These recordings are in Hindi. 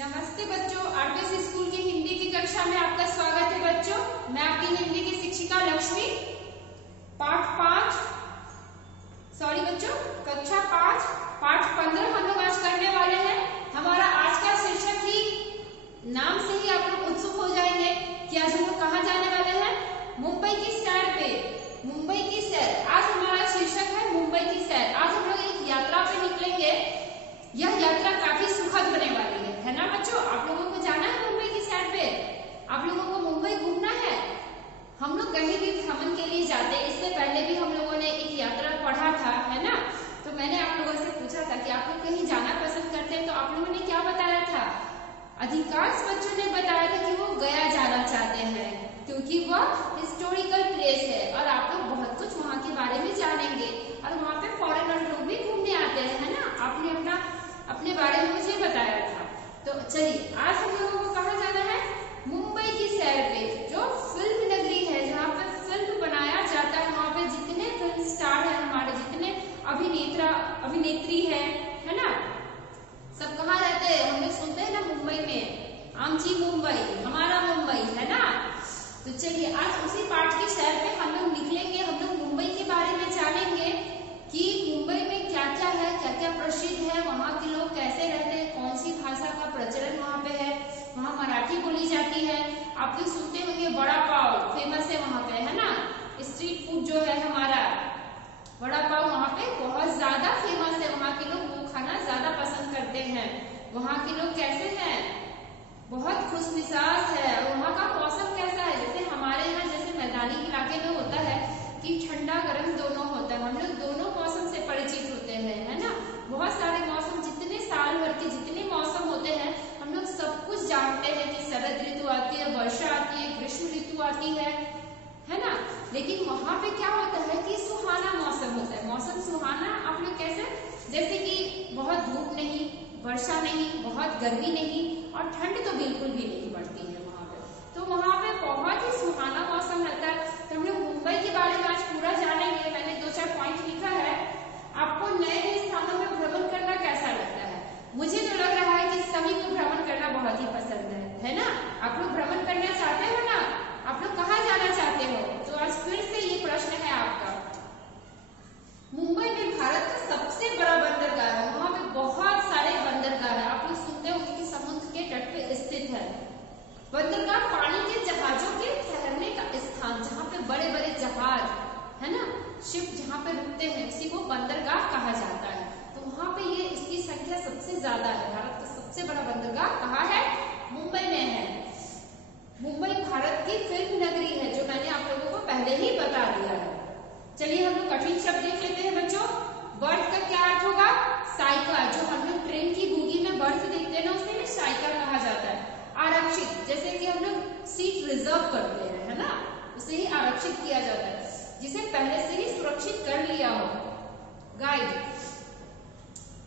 नमस्ते बच्चों, आरपीएस स्कूल की हिंदी की कक्षा में आपका स्वागत है बच्चों। मैं आपकी हिंदी की शिक्षिका लक्ष्मी। कक्षा 5 पाठ 15 हम लोग आज करने वाले हैं। हमारा आज का शीर्षक ही नाम से ही आप लोग उत्सुक हो जाएंगे कि आज हम लोग कहाँ जाने वाले हैं। मुंबई की सैर पे। मुंबई की सैर आज हमारा शीर्षक है, मुंबई की सैर। आज हम लोग एक यात्रा पे निकलेंगे। यह यात्रा काफी सुखद होने वाली है ना बच्चों। आप लोगों को जाना है मुंबई की सैर पे, आप लोगों को मुंबई घूमना है। हम लोग कहीं भी भ्रमण के लिए जाते हैं, इससे पहले भी हम लोगों ने एक यात्रा पढ़ा था, है ना। तो मैंने आप लोगों से पूछा था कि आप लोग कहीं जाना पसंद करते हैं, तो आप लोगों ने क्या बताया था। अधिकांश बच्चों ने बताया था कि वो गया जाना चाहते हैं क्योंकि वह हिस्टोरिकल प्लेस है और आप लोग बहुत कुछ वहाँ के बारे में जानेंगे और वहाँ पे फॉरेनर लोग भी घूमने आते हैं, है ना। आपने अपने बारे में मुझे बताया था। तो चलिए आज हम लोगों को कहाँ जाना है, मुंबई की सैर पे, जो फिल्म नगरी है, जहाँ पे फिल्म बनाया जाता है। वहाँ पे जितने फिल्म स्टार है, हमारे जितने अभिनेत्री है ना, सब कहाँ रहते हैं। हम लोग सुनते हैं ना मुंबई में, आमची मुंबई, हमारा मुंबई, है ना। तो चलिए आज उसी पाठ की सैर पे हम लोग निकलेंगे। हम लोग मुंबई के बारे में जानेंगे कि मुंबई में क्या क्या है, क्या क्या प्रसिद्ध है, वहाँ के लोग कैसे रहते हैं, कौन सी भाषा का प्रचलन वहाँ पे है। वहाँ मराठी बोली जाती है। आप लोग सुनते होंगे बड़ा पाव फेमस है वहाँ पे, है ना। स्ट्रीट फूड जो है हमारा बड़ा पाव वहाँ पे बहुत ज्यादा फेमस है। वहाँ के लोग वो खाना ज्यादा पसंद करते हैं। वहाँ के लोग कैसे हैं, बहुत खुशमिजाज है। वहाँ का मौसम कैसा है, जैसे हमारे यहाँ जैसे मैदानी इलाके में होता है कि ठंडा गर्म दोनों होता है। हम लोग दोनों मौसम से परिचित होते हैं, है ना। बहुत सारे मौसम, जितने साल भर के जितने मौसम होते हैं, हम लोग सब कुछ जानते हैं कि शरद ऋतु आती है, वर्षा आती है, ग्रीष्म ऋतु आती है ना। लेकिन वहाँ पे क्या होता है कि सुहाना मौसम होता है। मौसम सुहाना आप लोग कैसे, जैसे कि बहुत धूप नहीं, वर्षा नहीं, बहुत गर्मी नहीं और ठंड तो बिल्कुल भी नहीं पड़ती है वहाँ पे। तो वहाँ पे बहुत ही सुहाना मौसम रहता है। तो हम लोग मुंबई के बारे में आज पूरा जानेंगे। मैंने 2-4 पॉइंट लिखा है। आपको नए नए स्थानों में भ्रमण करना कैसा लगता है। मुझे तो लग रहा है कि सभी को भ्रमण करना बहुत ही पसंद है ना। आप लोग भ्रमण करना चाहते हो ना, आप लोग कहाँ जाना चाहते हो। तो आज फिर से ये प्रश्न है आपका। मुंबई में भारत का सबसे बड़ा बंदरगाह है। वहाँ पे बहुत सारे बंदरगाह है। आप लोग सुनते होंगे कि समुद्र के तट पे स्थित है। बंदरगाह पानी के जहाजों के ठहरने का स्थान, जहाँ पे बड़े बड़े जहाज, है ना, शिप जहाँ पे रुकते हैं, इसी को बंदरगाह कहा जाता है। तो वहाँ पे ये इसकी संख्या सबसे ज्यादा है। भारत का सबसे बड़ा बंदरगाह कहाँ है, मुंबई में है। मुंबई भारत की फिल्म नगरी है, जो मैंने आप लोगों को पहले ही बता दिया है। चलिए हम लोग कठिन शब्द देख लेते हैं बच्चों। बर्थ का क्या अर्थ होगा, साइका। जो हम लोग ट्रेन की बोगी में बर्थ देखते हैं ना, उसे भी साइका कहा जाता है। आरक्षित, जैसे कि हम लोग सीट रिजर्व करते हैं, है ना, उसे ही आरक्षित किया जाता है, जिसे पहले से ही सुरक्षित कर लिया हो। गाइड,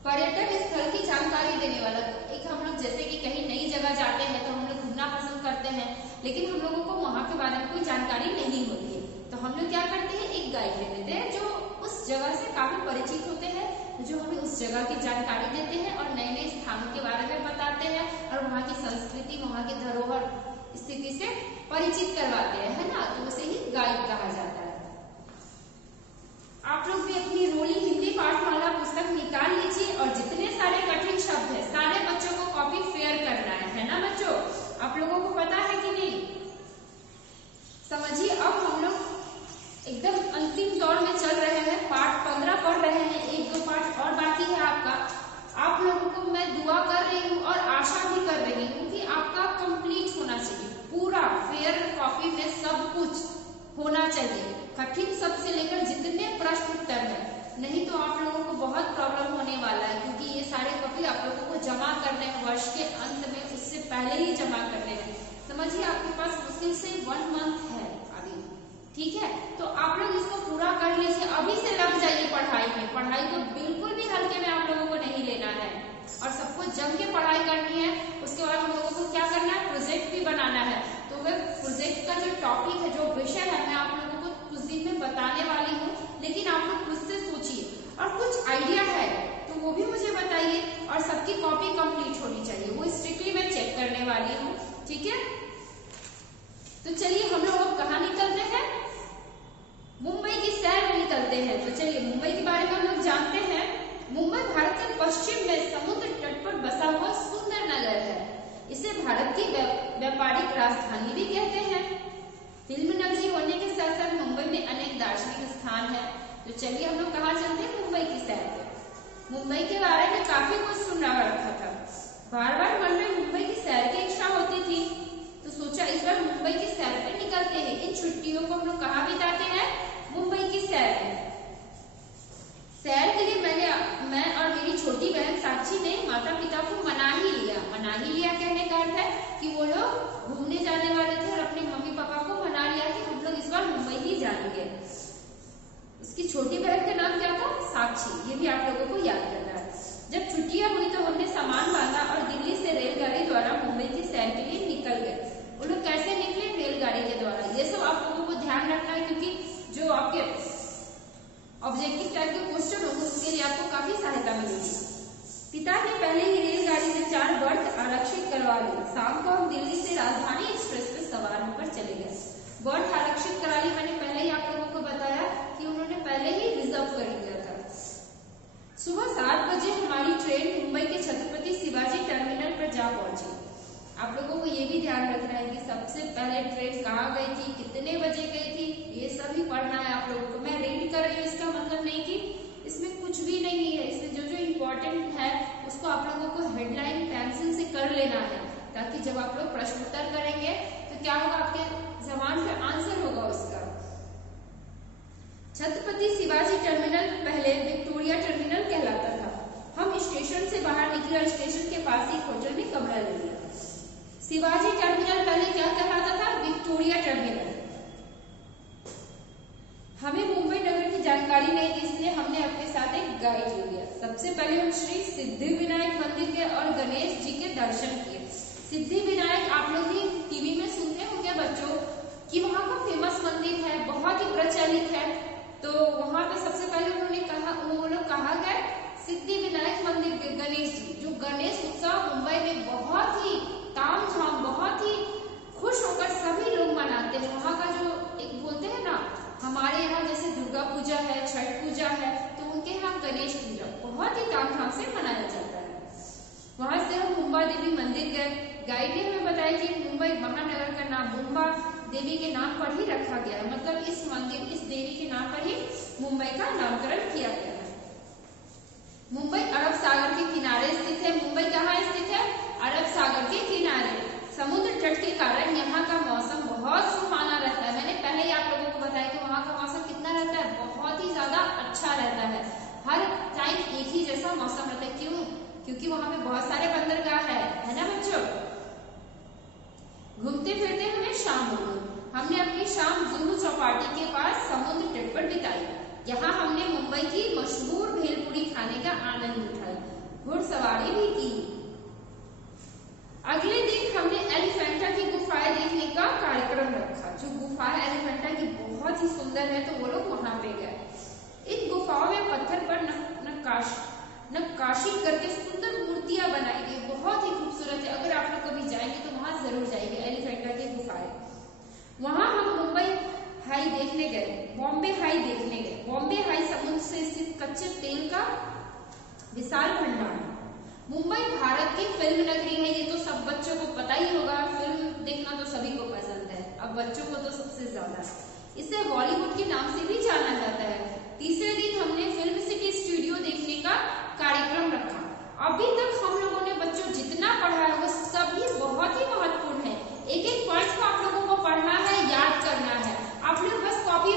पर्यटन स्थल की जानकारी देने वाला। एक हम लोग जैसे कि कहीं नई जगह जाते हैं तो हम लोग घूमना पसंद करते हैं, लेकिन हम लोगों को वहां के बारे में कोई जानकारी नहीं होती है। तो हम लोग क्या करते हैं, एक गाइड ले लेते हैं जो उस जगह से काफी परिचित होते हैं, जो हमें उस जगह की जानकारी देते हैं और नए नए स्थानों के बारे में बताते हैं और वहाँ की संस्कृति, वहाँ की धरोहर स्थिति से परिचित करवाते हैं, है ना। तो उसे ही गाइड कहा जाता है। आप लोग भी अपनी रोली हिंदी पाठमाला पुस्तक निकाल लीजिए और जितने सारे कठिन शब्द है सारे बच्चों को कॉपी फेयर करना है ना बच्चों। आप लोगों को पता है कि नहीं, समझिए। अब हम लोग एकदम अंतिम दौर में चल रहे हैं, पाठ 15 पढ़ रहे हैं, 1-2 पाठ और बाकी है आपका। आप लोगों को मैं दुआ कर रही हूँ और आशा भी कर रही हूँ कि आपका कंप्लीट होना चाहिए, पूरा फेयर कॉपी में सब कुछ होना चाहिए, कठिन शब्द से लेकर जितने प्रश्न उत्तर है। नहीं तो आप लोगों को बहुत प्रॉब्लम होने वाला है, क्योंकि ये सारे कॉपी आप लोगों को जमा करने हैं वर्ष के अंत में, उससे पहले ही जमा करने हैं। समझिए आपके पास मुश्किल से 1 मंथ है अभी, ठीक है। तो आप लोग इसको पूरा कर लीजिए, अभी से लग जाइए पढ़ाई में। पढ़ाई को बिल्कुल भी हल्के में आप लोगों को नहीं लेना है और सबको जम के पढ़ाई करनी है। उसके बाद हम लोगों को क्या करना है, प्रोजेक्ट भी बनाना है। तो वह प्रोजेक्ट का जो टॉपिक है, जो विषय है, मैं आप लोगों को कुछ दिन में बताने वाली हूँ, लेकिन आप लोग खुद से सोचिए और कुछ आइडिया है तो वो भी मुझे बताइए। और सबकी कॉपी कंप्लीट होनी चाहिए, वो स्ट्रिक्टली मैं वाली हूँ, ठीक है। तो चलिए हम लोग अब कहाँ निकलते हैं, मुंबई की सैर में निकलते हैं। तो चलिए मुंबई के बारे में हम लोग जानते हैं। मुंबई भारत के पश्चिम में समुद्र तट पर बसा हुआ सुंदर नगर है। इसे भारत की व्यापारिक राजधानी भी कहते हैं। फिल्म नगरी होने के साथ साथ मुंबई में अनेक दार्शनिक स्थान है। तो चलिए हम लोग कहाँ चलते हैं, मुंबई की सैर पे। मुंबई के बारे में काफी कुछ सुन रखा था, बार बार मन में मुंबई की सैर की इच्छा होती थी, तो सोचा इस बार मुंबई की सैर पे निकलते हैं। इन छुट्टियों को हम लोग कहाँ बिताते हैं, मुंबई की सैर में। सैर के लिए मैं और मेरी छोटी बहन साक्षी ने माता पिता को मना ही लिया कहने का अर्थ है कि वो लोग घूमने जाने वाले थे और अपने मम्मी पापा को मना लिया कि हम लोग इस बार मुंबई ही जाएंगे। उसकी छोटी बहन का नाम क्या था, साक्षी, ये भी आप लोगों को याद करना है। जब छुट्टियां हुई तो हमने सामान बांधा और दिल्ली से रेलगाड़ी द्वारा मुंबई की सैर के लिए निकल गए। वो लोग कैसे निकले, रेलगाड़ी के द्वारा। ये सब आप लोगों को ध्यान रखना है, क्योंकि जो आपके ऑब्जेक्टिव टाइप के क्वेश्चन होंगे उसके लिए आपको काफी सहायता मिलेगी। पिता ने पहले ही रेलगाड़ी में 4 बर्थ आरक्षित करवा लिए। शाम को हम दिल्ली से राजधानी एक्सप्रेस में सवार होकर चले गए। बर्थ आरक्षित करा ली, मैंने पहले ही आप लोगों को बताया कि उन्होंने पहले ही रिजर्व कर लिया था। सुबह 7 बजे हमारी ट्रेन मुंबई के छत्रपति शिवाजी टर्मिनल पर जा पहुंची। आप लोगों को ये भी ध्यान रखना है कि सबसे पहले ट्रेन कहाँ गई थी, कितने बजे गई थी, ये सभी पढ़ना है आप लोगों को। मैं रीड कर रही हूँ, इसका मतलब नहीं कि इसमें कुछ भी नहीं है। इसमें जो इम्पोर्टेंट है उसको आप लोगों को हेडलाइन पेंसिल से कर लेना है, ताकि जब आप लोग प्रश्न उत्तर करेंगे तो क्या होगा, आपके जबान पे आंसर होगा उसका। छत्रपति शिवाजी टर्मिनल पहले विक्टोरिया टर्मिनल कहलाता था। हम स्टेशन से बाहर निकले और स्टेशन के पास ही होटल में कमरा ले लिया। शिवाजी टर्मिनल पहले क्या कहलाता था, विक्टोरिया टर्मिनल। हमें मुंबई नगर की जानकारी नहीं थी, इसलिए हमने अपने साथ एक गाइड ले लिया। सबसे पहले हम श्री सिद्धिविनायक मंदिर के और गणेश जी के दर्शन किए। सिद्धिविनायक आप लोग भी टीवी में सुनते होंगे बच्चों कि वहाँ का फेमस मंदिर है, बहुत ही प्रचलित है। तो वहाँ पे सबसे पहले उन्होंने कहा, वो लोग कहा गया सिद्धिविनायक मंदिर के गणेश जी, जो गणेश उत्सव मुंबई में बहुत ही तामझाम, बहुत ही खुश होकर सभी लोग मनाते हैं। वहाँ का जो एक बोलते हैं ना, हमारे यहाँ जैसे दुर्गा पूजा है, छठ पूजा है, तो उनके यहाँ गणेश पूजा बहुत ही तामझाम से मनाया जाता है। वहां से हम मुंबा देवी मंदिर गए। गाइड ने हमें बताया कि मुंबई महानगर का नाम मुंबा देवी के नाम पर ही रखा गया है, मतलब इस मंदिर, इस देवी के नाम पर ही मुंबई का नामकरण किया गया है। मुंबई अरब सागर के किनारे स्थित है। मुंबई कहाँ स्थित है, अरब सागर के किनारे। समुद्र तट के कारण यहाँ का मौसम बहुत सुहाना रहता है। मैंने पहले ही आप लोगों को बताया कि वहाँ का मौसम कितना रहता है, बहुत ही ज्यादा अच्छा रहता है। हर टाइम एक ही जैसा मौसम रहता है। क्यों, क्योंकि वहाँ पे बहुत सारे बंदरगाह है ना बच्चों। घूमते फिरते हमें शाम हो गई। हमने अपनी शाम जुहू चौपाटी के पास समुद्र तट पर बिताई। यहाँ हमने मुंबई की मशहूर भेलपुरी खाने का आनंद उठाया, घुड़सवारी भी की। अगले दिन हमने एलिफेंटा की गुफाएं देखने का कार्यक्रम रखा। जो गुफा है एलिफेंटा की बहुत ही सुंदर है, तो वो लोग वहां पे गए। इन गुफाओं में पत्थर पर नक्काशी करके सुंदर मूर्तियां बनाई गई, बहुत ही खूबसूरत है। अगर आप लोग कभी जाएंगे तो वहां जरूर जाएंगे, एलिफेंटा की गुफाएं। वहां हम मुंबई हाई देखने गए, बॉम्बे हाई देखने गए। बॉम्बे हाई समुद्र से स्थित कच्चे तेल का विशाल भंडार। मुंबई भारत की फिल्म नगरी है, ये तो सब बच्चों को पता ही होगा। फिल्म देखना तो सभी को पसंद है, अब बच्चों को तो सबसे ज्यादा। इसे बॉलीवुड के नाम से भी जाना जाता है। तीसरे दिन हमने फिल्म सिटी स्टूडियो देखने का कार्यक्रम रखा। अभी तक हम लोगों ने बच्चों जितना पढ़ा है वो सभी बहुत ही महत्वपूर्ण है। एक एक पॉइंट को आप लोगों को पढ़ना है, याद करना है। आप लोग बस कॉपी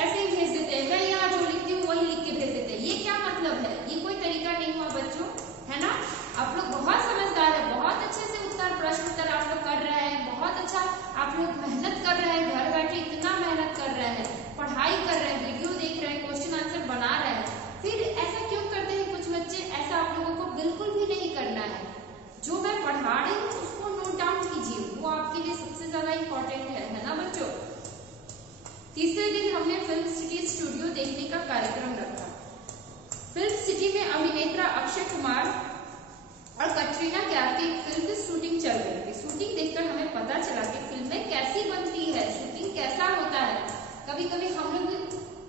ऐसे ही भेज देते हैं, मैं यहाँ जो लिखती हूँ वही लिख के भेज देते हैं। ये क्या मतलब है, ये कोई तरीका नहीं हुआ बच्चों, है ना। आप लोग बहुत समझदार है, बहुत अच्छे से उत्तर प्रश्न उत्तर आप लोग कर रहे हैं, बहुत अच्छा आप लोग मेहनत कर रहे हैं। घर बैठे इतना मेहनत कर रहे हैं, पढ़ाई कर रहे हैं, वीडियो देख रहे हैं, क्वेश्चन आंसर बना रहे हैं। फिर ऐसा क्यों करते हैं कुछ बच्चे, ऐसा आप लोगों को बिल्कुल भी नहीं करना है। जो मैं पढ़ा रही हूँ उसको नोट डाउन कीजिए, वो आपके लिए सबसे ज्यादा इम्पोर्टेंट है ना बच्चों। तीसरे दिन हमने फिल्म सिटी स्टूडियो देखने का कार्यक्रम रखा। फिल्म सिटी में अभिनेता अक्षय कुमार और कटरीना कैफ की फिल्म की शूटिंग चल रही थी। शूटिंग देखकर हमें पता चला कि फिल्में कैसी बनती है, शूटिंग कैसा होता है। कभी कभी हम लोग भी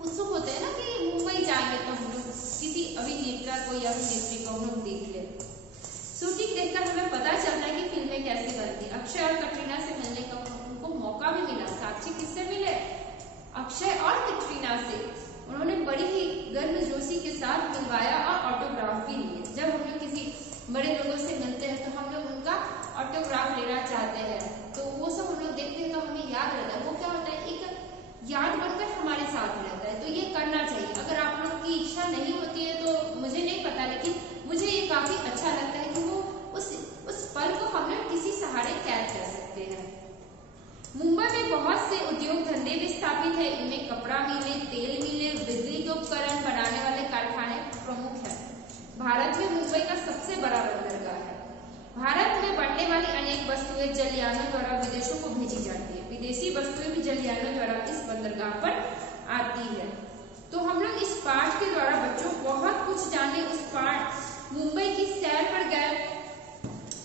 उत्सुक होते हैं ना कि मुंबई जाएंगे तो हम लोग किसी अभिनेता को या अभिनेत्री को हम लोग देख ले। शूटिंग देखकर हमें पता चलता है कि फिल्में कैसी बनती है। अक्षय और कटरीना से मिलने का उनको मौका भी मिला। साक्षी किससे मिले? अक्षय और कटरीना से। उन्होंने बड़ी ही गर्मजोशी के साथ मिलवाया और ऑटोग्राफ भी लिए। जब हम लोग किसी बड़े लोगों से मिलते हैं तो हम लोग उनका ऑटोग्राफ लेना चाहते हैं, तो वो सब हम लोग देखते हैं तो हमें याद रहता है। वो क्या होता है, एक याद बनकर हमारे साथ रहता है। तो ये करना चाहिए। अगर आप लोग की इच्छा नहीं होती है तो मुझे नहीं पता, लेकिन मुझे ये काफी अच्छा लगता है कि वो उस पल को हम लोग किसी सहारे कैद कर सकते हैं। मुंबई में बहुत से उद्योग धंधे भी स्थापित है। इनमें कपड़ा मिले, तेल मिले, बिजली के उपकरण बनाने वाले कारखाने प्रमुख है। भारत में मुंबई का सबसे बड़ा बंदरगाह है। भारत में बढ़ने वाली अनेक वस्तुएं जलयानों द्वारा विदेशों को भेजी जाती है। विदेशी वस्तुएं भी जलयानों द्वारा इस बंदरगाह पर आती है। तो हम लोग इस पाठ के द्वारा बच्चों बहुत कुछ जाने। उस पाठ मुंबई की सैर पर गए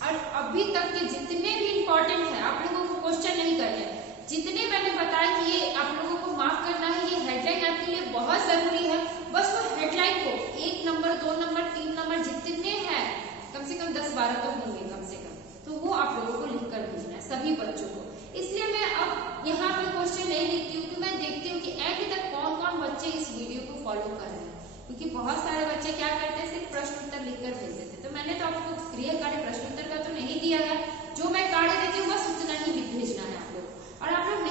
और अभी तक के जितने भी इम्पोर्टेंट है, आप लोगों को क्वेश्चन नहीं करने, जितने मैंने बताया कि ये आप लोगों को मार्क करना है, ये हेडलाइन आपके लिए बहुत जरूरी है। बस वो हेडलाइन को 1 नंबर 2 नंबर 3 नंबर जितने हैं, कम से कम 10-12 तो होंगे कम से कम, तो वो आप लोगों को लिख कर भेजना है सभी बच्चों को। इसलिए मैं अब यहाँ पे क्वेश्चन नहीं लिखती हूँ कि मैं देखती हूँ कि एंड तक कौन कौन बच्चे इस वीडियो को फॉलो कर रहे हैं, क्योंकि बहुत सारे बच्चे क्या करते हैं, सिर्फ प्रश्न उत्तर लिखकर भेज देते। तो मैंने तो आपको गृह कार्य प्रश्न उत्तर का तो नहीं दिया है, जो मैं कार्य देती हूँ बस उतना ही लिख भेजना है आप लोग। और आप लोग